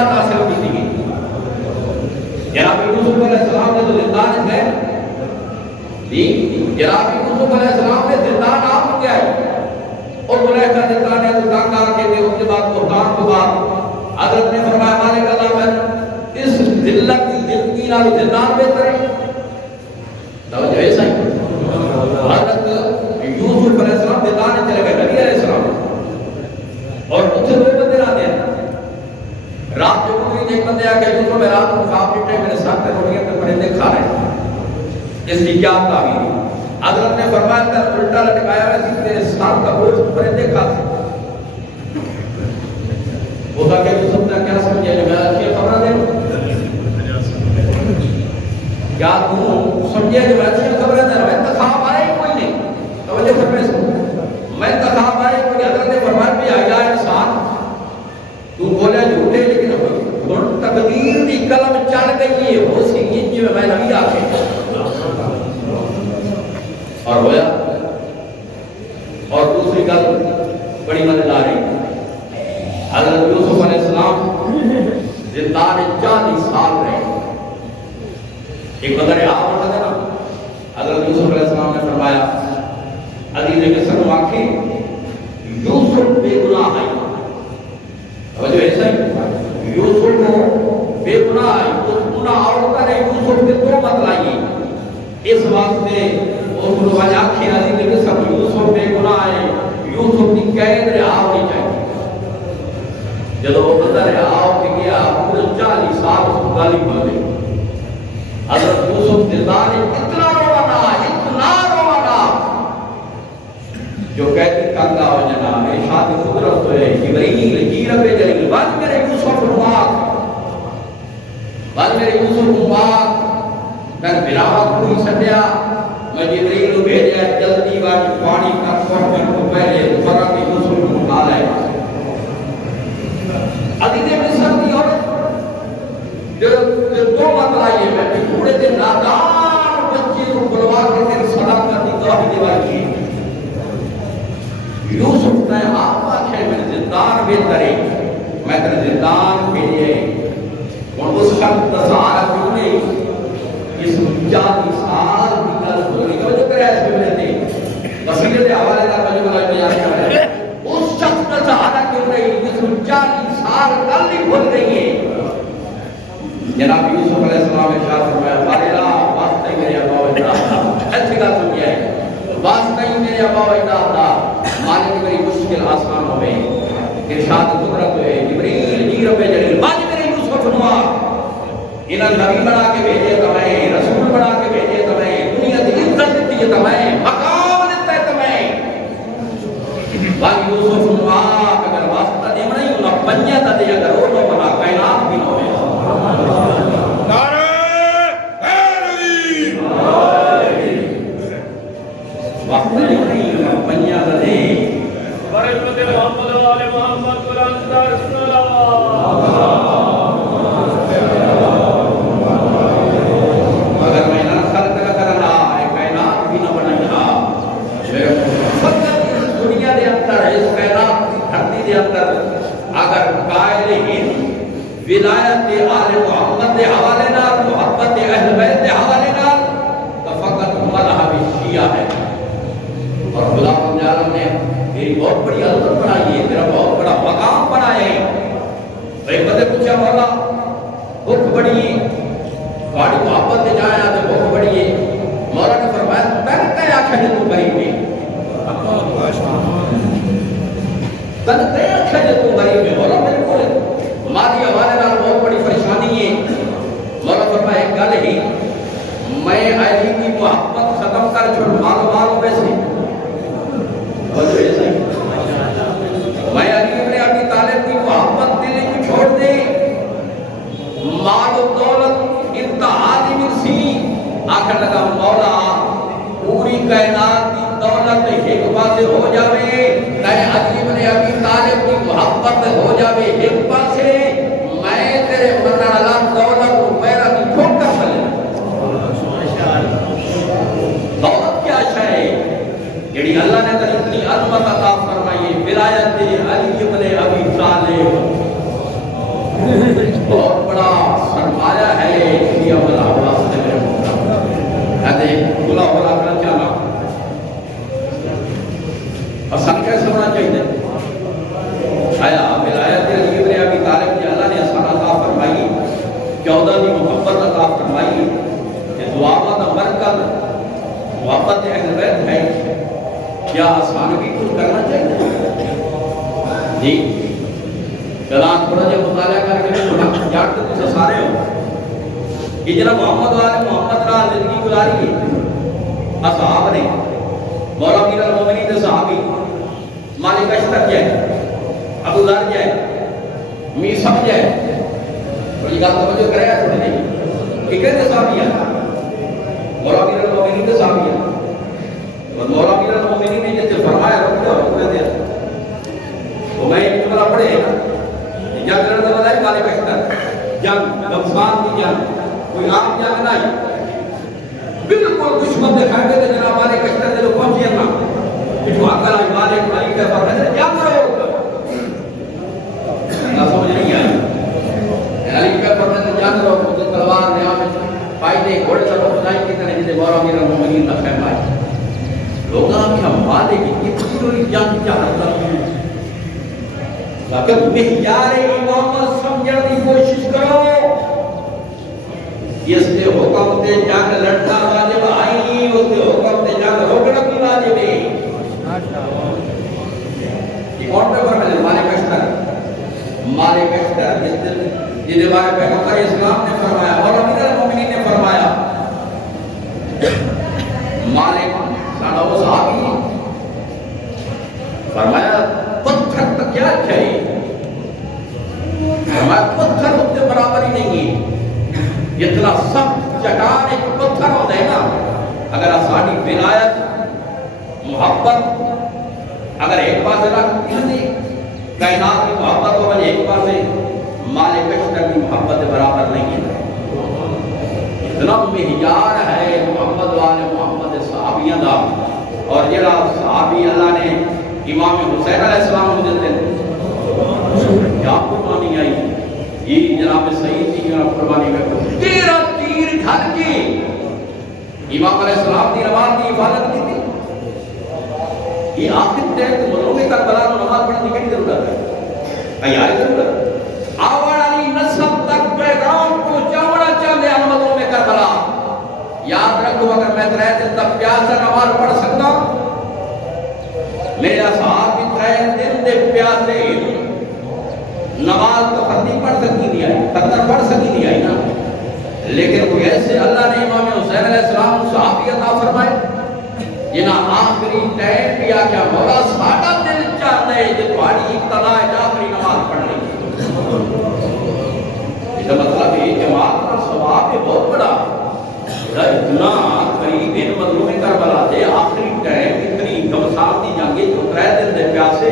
نجات حاصل کی تھی. جناب یوسف علیہ السلام نے تو زندان گئے جی. جناب یوسف علیہ السلام نے زندان آپ کیا ہے اور زلیخا زندان ہے تو تنگ آ کے اس کے بعد بہتان کے بعد حضرت نے فرمایا مالک اللہ میں اس ذلت کی زندگی نال زندان بہتر ہے. توجہ ہے صحیح. حضرت یوسف علیہ السلام زندان میں چلے گئے نبی علیہ السلام اور اتنے دو بندے آتے ہیں. رات جو کوئی ایک بندے آ کے یوسف میں رات کو خواب ڈٹے میرے ساتھ روٹیاں کے پرندے کھا رہے ہیں. اس کی کیا تعبیر ہے؟ حضرت نے فرمایا تھا الٹا لٹکایا ہے کہ تیرے ساتھ کا گوشت پرندے کھاتے. وہ کہا کہ یوسف نے کیا سمجھا جو میں اچھی خبر دے دوں کیا تم سمجھے جو میں اچھی خبر دے رہا. میں تخاب آئے کوئی نہیں. توجہ فرمائے سن میں تخاب آئے کوئی. حضرت نے فرمایا بھی آیا انسان تو بولے جھوٹے لیکن تقدیر کی قلم چڑھ گئی ہے وہ سی جی میں نبی آ کے اور ہویا. اور دوسری گل بڑی مزیدار ہے. حضرت یوسف علیہ السلام زندان 40 سال رہے. ایک بدر آپ پڑھا تھا نا. حضرت یوسف علیہ السلام نے فرمایا عزیز مصر واقعی یوسف بے گناہ ہے. توجہ ایسا ہی یوسف کو بے گناہ ہے. اس گناہ عورتہ نے یوسف کے توبت لائی. اس واسطے اس کو وجہ کھیرا دی کہ سب یوسف بے گناہ ہے. یوسف کی قید رہا ہونی چاہیے. جب وہ بندہ رہا ہو کہ گیا پورے 40 سال اس کو گالی پڑ گئی. حضرت یوسف زندان اتنا روانا جو قید کرتا ہو جناب ارشاد قدرت تو ہے جبرائیل جی رب جلیل بات میرے یوسف مبارک میں براوت کوئی سٹیا میں جبرائیل کو بھیجا جلدی والی پانی کا پڑھنے کو پہلے فرق یوسف کو نکالا ہے. عزیز مصر کی عورت جو دو مطلعی ہے میں پورے دن نادان بچی کو بلوا کے تیری صداقت کی گواہی دیوائی کی. یوسف نے آپ آکھے میں زندان بہتر ہے میں تیرے زندان کے لیے اور اس کا تصارہ کیوں نہیں اس 40 سال کی گل ہو رہی ہے جو کرے اس میں رہتے وسیلے کے حوالے کا مجھے بلا بیان ہے. اس شخص کا تصارہ کیوں نہیں جس 40 سال گل نہیں بھول رہی ہے. جناب یوسف علیہ السلام ارشاد فرمایا فارلا واسطے میرے ابا و اجداد ایسی گل سمجھے ہے واسطے میرے ابا و اجداد مالک میری مشکل آسان ہوئے. ارشاد قدرت ہے جبرائیل جی رب جلیل مالک میرے یوسف نوا انہاں نبی بنا کے بھیجے تمہیں رسول بنا کے بھیجے تمہیں دنیا کی عزت دیتی ہے تمہیں مقام دیتا ہے تمہیں. باقی یوسف نوا اگر واسطہ دے نہیں انہاں پنجہ تا دے اگر وہ نہ بنا کائنات بھی نہ ہوئے. وقت نہیں پنیا دے برکت محمد آل محمد قرآن رسول اللہ. اگر میں نہ خلق نہ کرنا ہے کائنات بھی نہ بننا فقط اس دنیا دے اندر اس کائنات کی دھرتی دے اندر اگر قائل ہند ولایت آل محمد دے حوالے نال محبت اہل بیت دے حوالے نال تو فقط مذہب شیعہ ہے. اور خدا رب العالمین نے میری بہت بڑی عزت بنائی ہے میرا بہت بڑا مقام بنایا ہے. ایک بندے پوچھا مولا بھوک بڑی ہے گاڑی محبت سے جایا تو بھوک بڑی ہے. مولا نے فرمایا تن کیا آخر تو غریب ہے تن کیا آخر تو غریب ہے. مولا میرے کو مالی حوالے نال بہت بڑی پریشانی ہے. مولا فرمایا ایک گل ہی میں علی کی محبت ختم کر چھوڑ مال پیسے میں علی ابن ابی طالب کی محبت دل کو چھوڑ دے مال و دولت انتہا دی مرسی آخر لگا مولا پوری کائنات کی دولت ایک پاسے ہو جاوے نئے علی ابن ابی طالب کی محبت ہو جاوے ایک پاسے میں تیرے منع اللہ دولت روپیرہ کی چھوڑ کر چلے. دولت کیا شے جڑی اللہ نے تر اتنی عظمت عطا فرمائی ولایت علی ابن ابی طالب بہت بڑا سرمایہ ہے یہ عمل اللہ سے میرے محترم ہے کھلا بولا کرنا چاہنا اصل کیسے ہونا چاہیے آیا ولایت علی ابن ابی طالب کی اللہ نے آسان عطا فرمائی 14 کی محبت عطا فرمائی کہ دعا کا مرکز محبت اہل بیت ہے کیا آسان بھی کچھ کرنا چاہیے جی کلام تھوڑا جب مطالعہ کر کے جانتے تو سارے ہو کہ جناب محمد والے محمد نال زندگی گزاری ہے اصحاب نے مولا امیر المومنین کے صحابی مالک اشتر جائے ابو ذر جائے میثم جائے اور یہ بات توجہ کرے تھوڑی نہیں کہ کہتے صحابی ہیں مولا امیر المومنین کے صحابی ہیں اور مولا امیر المومنین نے جیسے فرمایا رکھ دو رکھ دیا وہ میں ایک جملہ پڑھے جنگ لڑنے والا ہے مالک اشتر جنگ غزوان کی جنگ کوئی عام جنگ نہیں بالکل دشمن دکھائے گئے تھے جناب مالک اشتر نے لوگ پہنچے نا کہ جو عقل آئی مالک علی کے پر ہے جنگ رہے ہو نہ سمجھ نہیں آئی علی کے پر ہے جنگ رہے ہو تو تلوار نے آمد پائی دے گھوڑے سے لوگ بنائی کی طرح جیسے مولا امیر المومنین نہ خیم آئی لوگ آپ کیا مالک کی کتنی جنگ چاہتا ہے لیکن مہیار امامت سمجھنے کی کوشش کرو اس کے حکم تے جنگ لڑنا واجب آئی اس کے حکم تے جنگ روکنا بھی واجب ہے یہ کون پہ فرمائے مالک اشتر جس بارے پیغمبر اسلام نے فرمایا اور امیر المومنین نے فرمایا مالک ساڑھا وہ صحابی فرمایا پتھر تو کیا چاہیے فرمایا پتھر اس سے برابر ہی نہیں ہے اتنا سخت چٹان ایک پتھر ہوتا ہے نا اگر آسانی ولایت محبت اگر ایک پاس رکھتی کائنات کی محبت ہو بھلے ایک پاس مالک اشتر کی محبت برابر نہیں ہے اتنا مہیار ہے محمد والے محمد صحابیاں دا اور جڑا صحابی اللہ نے امام حسین علیہ السلام کو دیتے ہیں کیا قربانی آئی یہ جناب سعید کی قربانی میں 13 تیر گھر کی امام علیہ السلام کی نماز کی حفاظت کی تھی یہ آخر تحت ملوں میں کربلا میں نماز پڑھنے کی ضرورت ہے آئی ضرورت آوڑ علی نسل تک پیغام کو چاوڑا چاہتے ہیں ملوں میں کربلا یاد رکھو اگر میں رہتے تب پیاسا نماز پڑھ سکتا میرا صحابی 3 دن دے پیاسے نماز تو فردی پڑھ سکی نہیں آئی قدر پڑھ سکی نہیں آئی نا لیکن کوئی ایسے اللہ نے امام حسین علیہ السلام صحابی عطا فرمائے جنہاں آخری ٹائم بھی آکیا مولا ساڑھا دل چاہتا ہے جو تمہاری ابتدا ہے آخری نماز پڑھنے اس مطلب ہے جماعت کا ثواب ہے بہت بڑا اتنا قریب ان مظلوم کربلا دے آخری ٹائم اتنی گمسان دی جنگی جو 3 دن دے پیاسے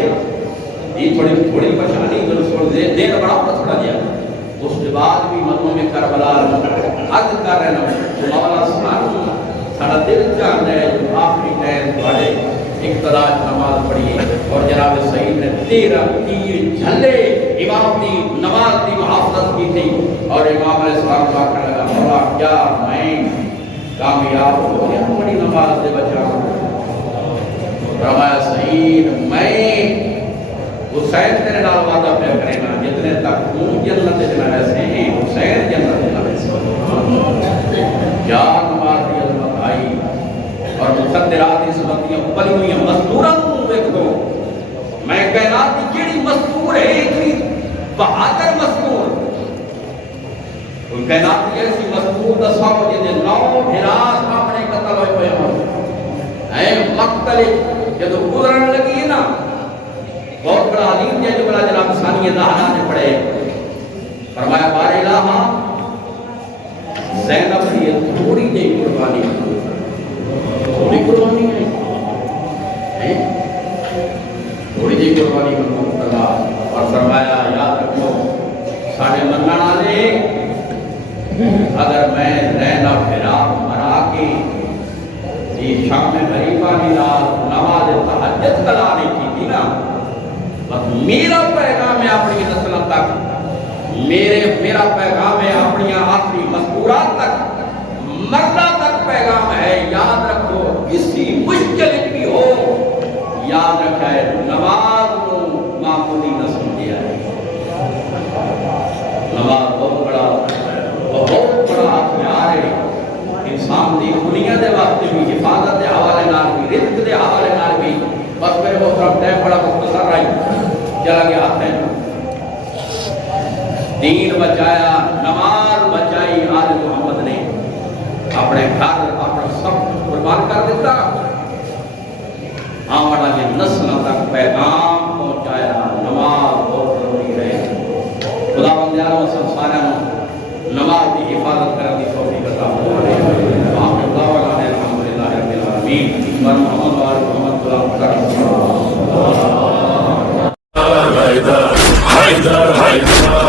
یہ تھوڑی پریشانی ضرور دیر بڑا تھوڑا دیا اس کے بعد بھی مظلوم کربلا عرض کر رہے ہیں مولا ساڑھا دل چاہتا ہے جو آخری ٹائم تھوڑے اقتدار نماز پڑھی اور جناب سعید نے 13 تیر جھلے امام دی نماز دی محافظت کی تھی اور امام علیہ السلام کا کہنے لگا مولا کیا میں کامیاب ہو گیا بڑی نماز دے بچا فرمایا سعید میں حسین تیرے نال وعدہ پہ کرے نا جتنے تک تم جنت جنا ویسے ہیں حسین جنت جنا ویسے کیا نماز دی عظمت آئی اور مقدرات اس بندیاں پلی ہوئی ہیں مستورن دیکھو میں کائنات کی کیڑی مستور ہے اتنی بہادر مستور کوئی کائنات کی ایسی مستور دساؤ جنہیں 9 بھراس اپنے قتل ہوئے ہوئے ہوں اے مقتل جب تو گزرن لگی ہے نا بہت بڑا علیم جو بڑا جناب ثانیہ دہانا نے پڑھے فرمایا بار الہا زینب کی تھوڑی جی قربانی تھوڑی قربانی ہے تھوڑی جی قربانی کرنا اور فرمایا یاد رکھو ساڑھے منگانا لے اگر میں رہنا پھرا مرا کے یہ شام غریبہ رات نماز تہجد کلانے کی تھی نا بس میرا پیغام ہے اپنی نسل تک میرا پیغام ہے اپنی آخری مذکورات تک مرنا تک پیغام ہے، یاد رکھو کسی مشکل بھی ہو، یاد رکھا ہے نماز کو معمولی نہ سمجھے آئے، نماز بہت بڑا ہتھیار ہے انسان دی دنیا دے واسطے بھی، حفاظت دے حوالے نال بھی، رزق دے حوالے نال بھی۔ بس میرے محترم ٹائم بڑا مختصر رہی، چلا گیا ہاتھ ہے، دین بچایا، نماز بچائی، آل محمد نے اپنے گھر اپنا سب کچھ قربان کر دیتا، آنے والی نسل تک پیغام پہنچایا، نماز بہت ضروری ہے۔ خدا بندے عالم سارے نماز کی حفاظت کرنے کی توفیق عطا فرمائے۔ آخر دعوانا الحمدللہ رب العالمین، محمد وآل محمد صلی اللہ علیہ وسلم۔